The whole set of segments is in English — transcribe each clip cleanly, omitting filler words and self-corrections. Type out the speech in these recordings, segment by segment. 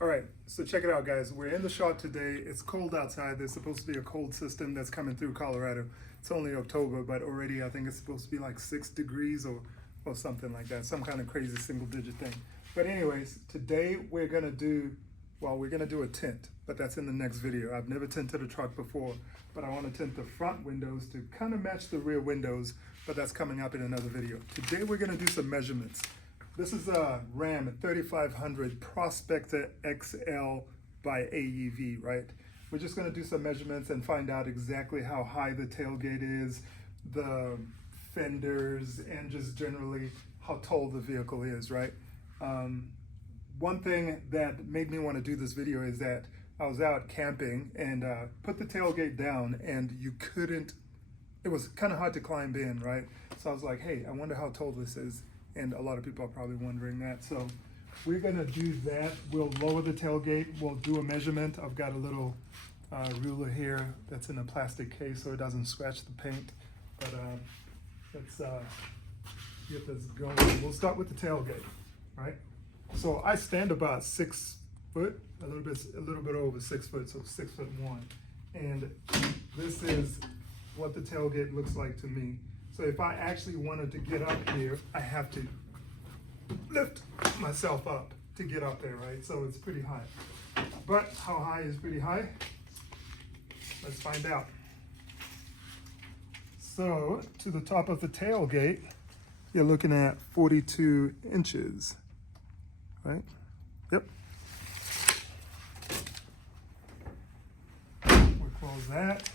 All right, so check it out, guys. We're in the shop today. It's cold outside. There's supposed to be a cold system that's coming through Colorado. It's only October, but already I think it's supposed to be like 6 degrees or something like that, some kind of crazy single-digit thing. But anyways, today we're gonna do a tint, but that's in the next video. I've never tinted a truck before, but I want to tint the front windows to kind of match the rear windows, but that's coming up in another video. Today we're gonna do some measurements. This is a Ram 3500 Prospector XL by AEV, right? We're just gonna do some measurements and find out exactly how high the tailgate is, the fenders, and just generally how tall the vehicle is, right? One thing that made me want to do this video is that I was out camping and put the tailgate down and it was kind of hard to climb in, right? So I was like, hey, I wonder how tall this is. And a lot of people are probably wondering that. So we're gonna do that. We'll lower the tailgate. We'll do a measurement. I've got a little ruler here that's in a plastic case so it doesn't scratch the paint. But let's get this going. We'll start with the tailgate, right? So I stand about 6 foot, a little bit over 6 foot, so 6'1". And this is what the tailgate looks like to me. So if I actually wanted to get up here, I have to lift myself up to get up there, right? So it's pretty high. But how high is pretty high? Let's find out. So to the top of the tailgate, you're looking at 42 inches, right? Yep. We'll close that.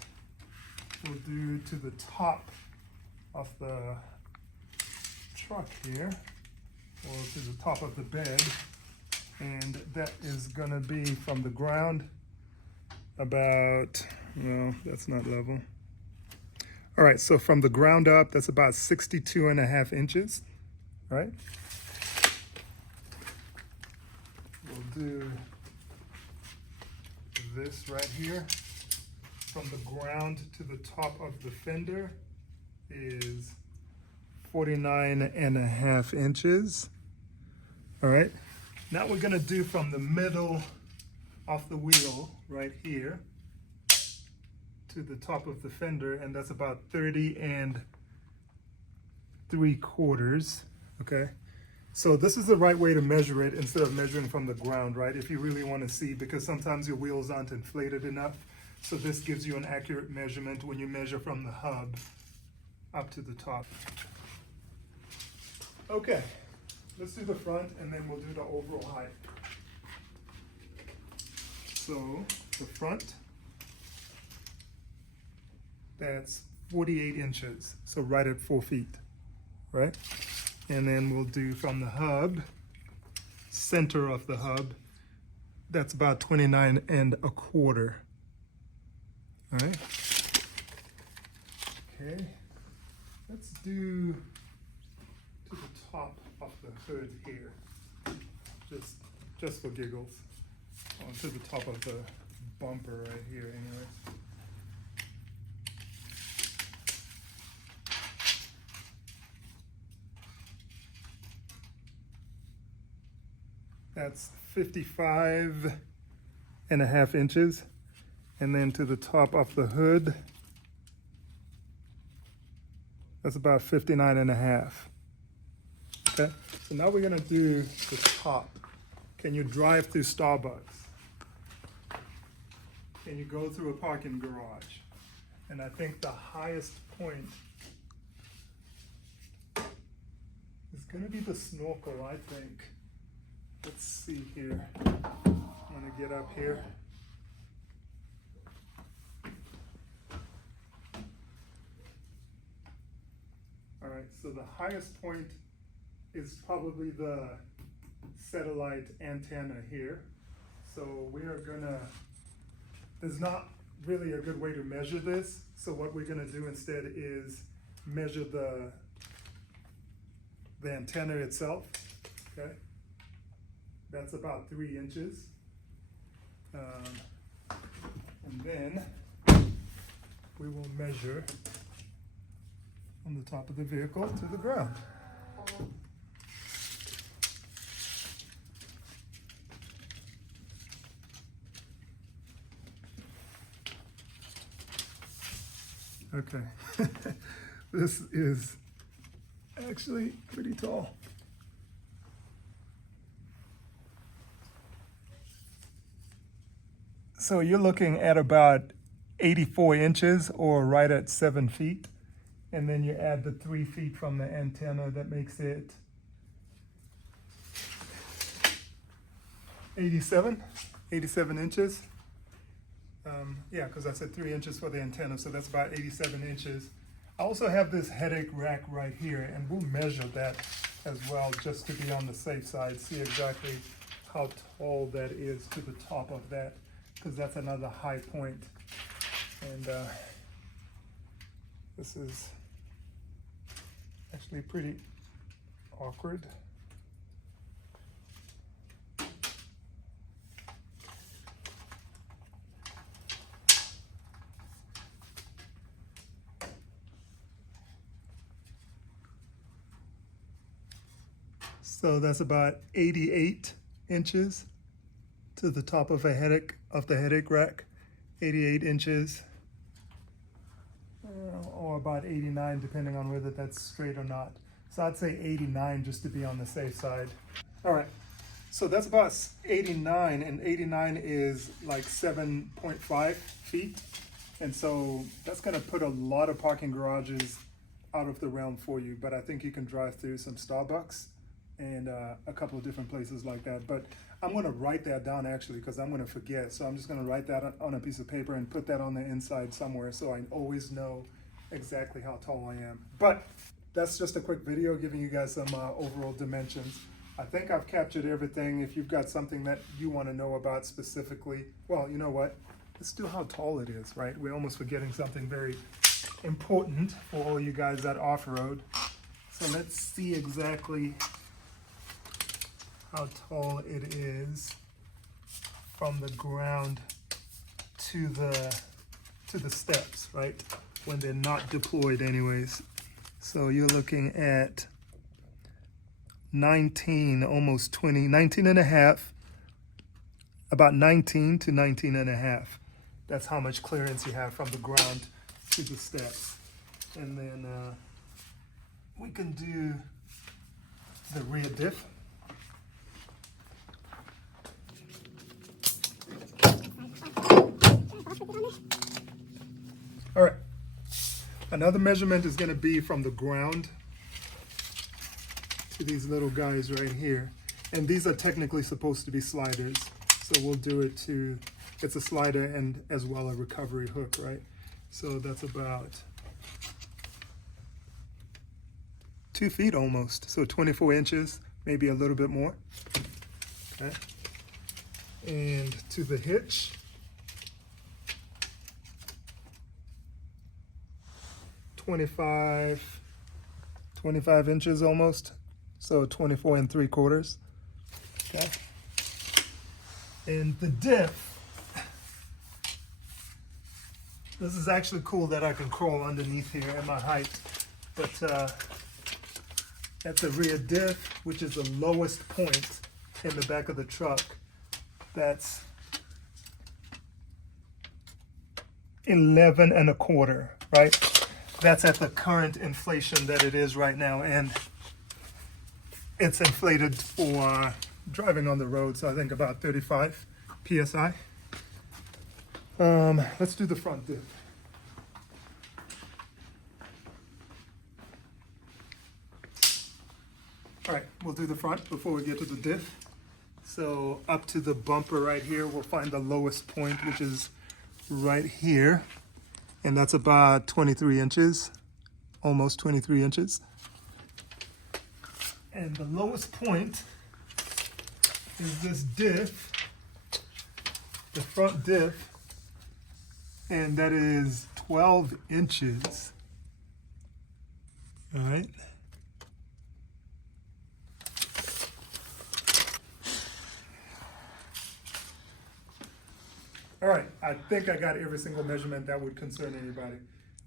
We'll do to the top of the truck here, or to the top of the bed, and that is gonna be from the ground about, no, that's not level. All right, so from the ground up, that's about 62.5 inches, right? We'll do this right here. From the ground to the top of the fender is 49.5 inches. All right, now we're gonna do from the middle of the wheel right here to the top of the fender, and that's about 30 3/4. Okay, so this is the right way to measure it instead of measuring from the ground, right? If you really want to see, because sometimes your wheels aren't inflated enough. So this gives you an accurate measurement when you measure from the hub up to the top. Okay, let's do the front and then we'll do the overall height. So the front, that's 48 inches, so right at 4 feet, right? And then we'll do from the hub, center of the hub, that's about 29.25. All right. Okay. Let's do to the top of the hood here, just for giggles. To the top of the bumper right here, anyway. That's 55.5 inches. And then to the top of the hood, that's about 59.5. Okay, so now we're gonna do the top. Can you drive through Starbucks? Can you go through a parking garage? And I think the highest point is gonna be the snorkel, I think. Let's see here. I'm gonna get up here. All right, so the highest point is probably the satellite antenna here. So we are gonna, there's not really a good way to measure this. So what we're gonna do instead is measure the antenna itself, okay? That's about 3 inches. And then we will measure from the top of the vehicle to the ground. Okay. This is actually pretty tall. So you're looking at about 84 inches or right at 7 feet. And then you add the 3 feet from the antenna, that makes it 87 inches. Yeah, because I said 3 inches for the antenna, so that's about 87 inches. I also have this headache rack right here, and we'll measure that as well just to be on the safe side, see exactly how tall that is to the top of that, because that's another high point. And this is actually pretty awkward. So that's about 88 inches to the top of the headache rack. 88 inches, or about 89, depending on whether that's straight or not. So I'd say 89 just to be on the safe side. All right, so that's about 89, and 89 is like 7.5 feet. And so that's gonna put a lot of parking garages out of the realm for you, but I think you can drive through some Starbucks and a couple of different places like that. But I'm gonna write that down actually, because I'm gonna forget. So I'm just gonna write that on a piece of paper and put that on the inside somewhere so I always know exactly how tall I am. But that's just a quick video giving you guys some overall dimensions. I think I've captured everything. If you've got something that you wanna know about specifically, well, you know what? Let's do how tall it is, right? We're almost forgetting something very important for all you guys that off-road. So let's see exactly how tall it is from the ground to the steps, right? When they're not deployed anyways. So you're looking at 19, almost 20, 19 and a half, about 19 to 19 and a half. That's how much clearance you have from the ground to the steps. And then we can do the rear diff. All right, another measurement is gonna be from the ground to these little guys right here. And these are technically supposed to be sliders. So we'll do it to, it's a slider and as well a recovery hook, right? So that's about 2 feet almost. So 24 inches, maybe a little bit more, okay? And to the hitch, 25 inches almost, so 24 3/4, okay? And the diff, this is actually cool that I can crawl underneath here at my height, but at the rear diff, which is the lowest point in the back of the truck, that's 11 1/4, right? That's at the current inflation that it is right now, and it's inflated for driving on the road, so I think about 35 PSI. Let's do the front diff. All right, we'll do the front before we get to the diff. So up to the bumper right here, we'll find the lowest point, which is right here. And that's about 23 inches, almost 23 inches. And the lowest point is this diff, the front diff, and that is 12 inches. All right. All right, I think I got every single measurement that would concern anybody.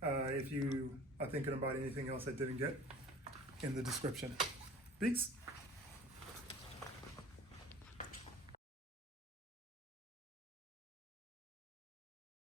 If you are thinking about anything else I didn't get, in the description. Peace.